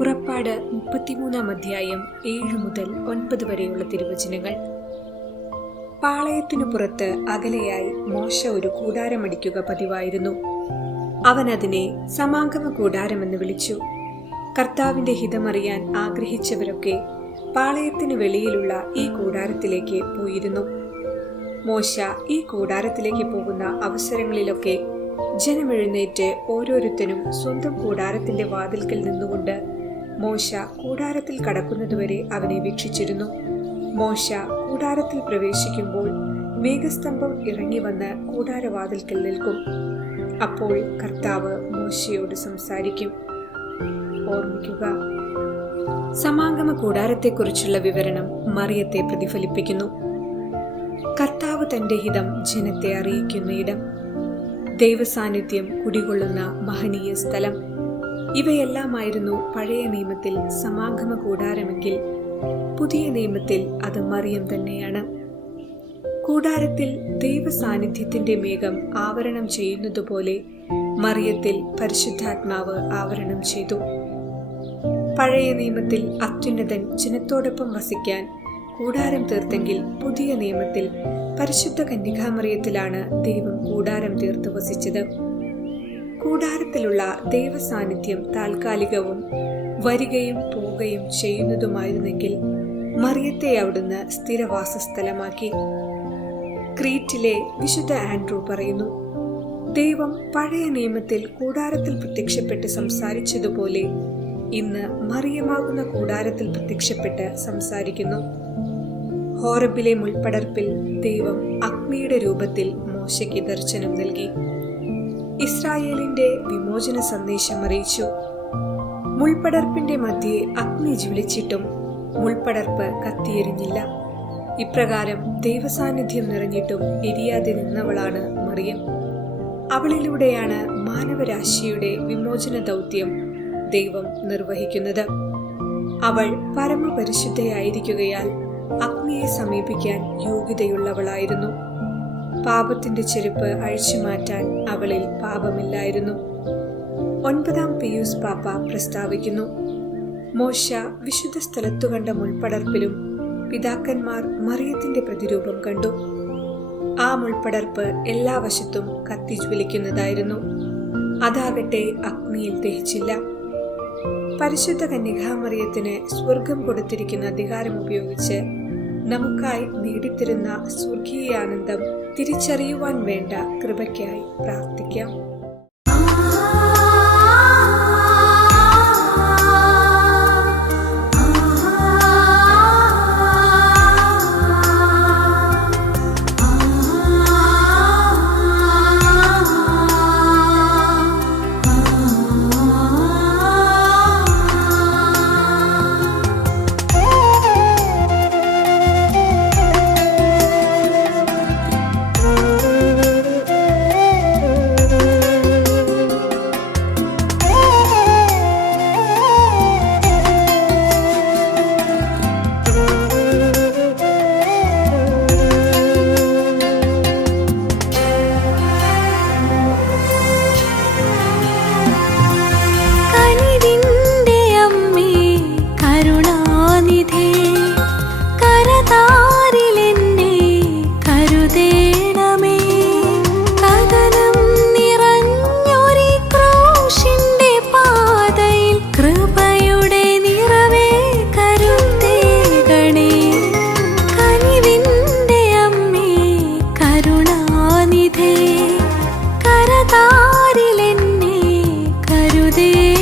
പുറപ്പാട് മുപ്പത്തിമൂന്നാം അധ്യായം ഏഴ് മുതൽ ഒൻപത് വരെയുള്ള തിരുവചനങ്ങൾ. പാളയത്തിനു പുറത്ത് അകലെയായി മോശ ഒരു കൂടാരമടിക്കുക പതിവായിരുന്നു. അവൻ അതിനെ സമാഗമ കൂടാരമെന്ന് വിളിച്ചു. കർത്താവിന്റെ ഹിതമറിയാൻ ആഗ്രഹിച്ചവരൊക്കെ പാളയത്തിന് വെളിയിലുള്ള ഈ കൂടാരത്തിലേക്ക് പോയിരുന്നു. മോശ ഈ കൂടാരത്തിലേക്ക് പോകുന്ന അവസരങ്ങളിലൊക്കെ ജനമെഴുന്നേറ്റ് ഓരോരുത്തരും സ്വന്തം കൂടാരത്തിന്റെ വാതിൽക്കൽ നിന്നുകൊണ്ട് മോശ കൂടാരത്തിൽ കടക്കുന്നതുവരെ അവനെ വീക്ഷിച്ചിരുന്നു. മോശ കൂടാരത്തിൽ പ്രവേശിക്കുമ്പോൾ മേഘസ്തംഭം ഇറങ്ങി വന്ന് കൂടാരവാതിൽക്കൽ നിൽക്കും. അപ്പോൾ കർത്താവ് മോശയോട് സംസാരിക്കും. ഓർമ്മിക്കുക സമാഗമ കൂടാരത്തെക്കുറിച്ചുള്ള വിവരണം മറിയത്തെ പ്രതിഫലിപ്പിക്കുന്നു. കർത്താവ് തന്റെ ഹിതം ജനത്തെ അറിയിക്കുന്ന ഇടം. ദൈവസാന്നിധ്യം കുടികൊള്ളുന്ന മഹനീയ സ്ഥലം. ഇവയെല്ലാമായിരുന്നു പഴയ നിയമത്തിൽ സമാഗമ കൂടാരമെങ്കിൽ പുതിയ നിയമത്തിൽ അത് മറിയം തന്നെയാണ്. കൂടാരത്തിൽ ദൈവസാന്നിധ്യത്തിന്റെ മേഘം ആവരണം ചെയ്യുന്നതുപോലെ മറിയത്തിൽ പരിശുദ്ധാത്മാവ് ആവരണം ചെയ്തു. പഴയ നിയമത്തിൽ അത്യുന്നതൻ ജനത്തോടൊപ്പം വസിക്കാൻ കൂടാരം തീർത്തെങ്കിൽ പുതിയ നിയമത്തിൽ പരിശുദ്ധ കന്യകാമറിയത്തിലാണ് ദൈവം കൂടാരം തീർത്ത് വസിച്ചത്. കൂടാരത്തിലുള്ള ദൈവസാന്നിധ്യം താൽക്കാലികവും വരികയും പോവുകയും ചെയ്യുന്നതുമായിരുന്നെങ്കിൽ മറിയത്തെ അവിടുന്ന് സ്ഥിരവാസസ്ഥലമാക്കി. ക്രീറ്റിലെ വിശുദ്ധ ആൻഡ്രൂ പറയുന്നു ദൈവം പഴയ നിയമത്തിൽ കൂടാരത്തിൽ പ്രത്യക്ഷപ്പെട്ട് സംസാരിച്ചതുപോലെ ഇന്ന് മറിയമാകുന്ന കൂടാരത്തിൽ പ്രത്യക്ഷപ്പെട്ട് സംസാരിക്കുന്നു. ഹോറബിലെ മുൾപ്പടർപ്പിൽ ദൈവം അഗ്നിയുടെ രൂപത്തിൽ മോശയ്ക്ക് ദർശനം നൽകി. ഇസ്രായേലിന്റെ വിമോചന സന്ദേശം അറിയിച്ചു. മുൾപടർപ്പിന്റെ മധ്യേ അഗ്നി ജ്വലിച്ചിട്ടും മുൾപടർപ്പ് കത്തിയെരിഞ്ഞില്ല ഇപ്രകാരം ദൈവസാന്നിധ്യം നിറഞ്ഞിട്ടും എരിയാതെ നിന്നവളാണ് മറിയം. അവളിലൂടെയാണ് മാനവരാശിയുടെ വിമോചന ദൗത്യം ദൈവം നിർവഹിക്കുന്നത്. അവൾ പരമപരിശുദ്ധയായിരിക്കുകയാൽ അഗ്നിയെ സമീപിക്കാൻ യോഗ്യതയുള്ളവളായിരുന്നു. പാപത്തിന്റെ ചെരുപ്പ് അഴിച്ചു മാറ്റാൻ അവളിൽ പാപമില്ലായിരുന്നു. ഒൻപതാം പിയൂസ് പാപ്പ പ്രസ്താവിക്കുന്നു മോശ വിശുദ്ധ സ്ഥലത്തു കണ്ട മുൾപ്പടർപ്പിലും പിതാക്കന്മാർ മറിയത്തിന്റെ പ്രതിരൂപം കണ്ടു. ആ മുൾപ്പടർപ്പ് എല്ലാ വശത്തും കത്തിജ്വലിക്കുന്നതായിരുന്നു. അതാകട്ടെ അഗ്നിയിൽ ദഹിച്ചില്ല. പരിശുദ്ധ കന്യകാമറിയത്തിന് സ്വർഗം കൊടുത്തിരിക്കുന്ന അധികാരം ഉപയോഗിച്ച് നമുക്കായി നേടിത്തരുന്ന സ്വർഗീയ ആനന്ദം തിരിച്ചറിയുവാൻ വേണ്ട കൃപയ്ക്കായി പ്രാർത്ഥിക്കാം. the.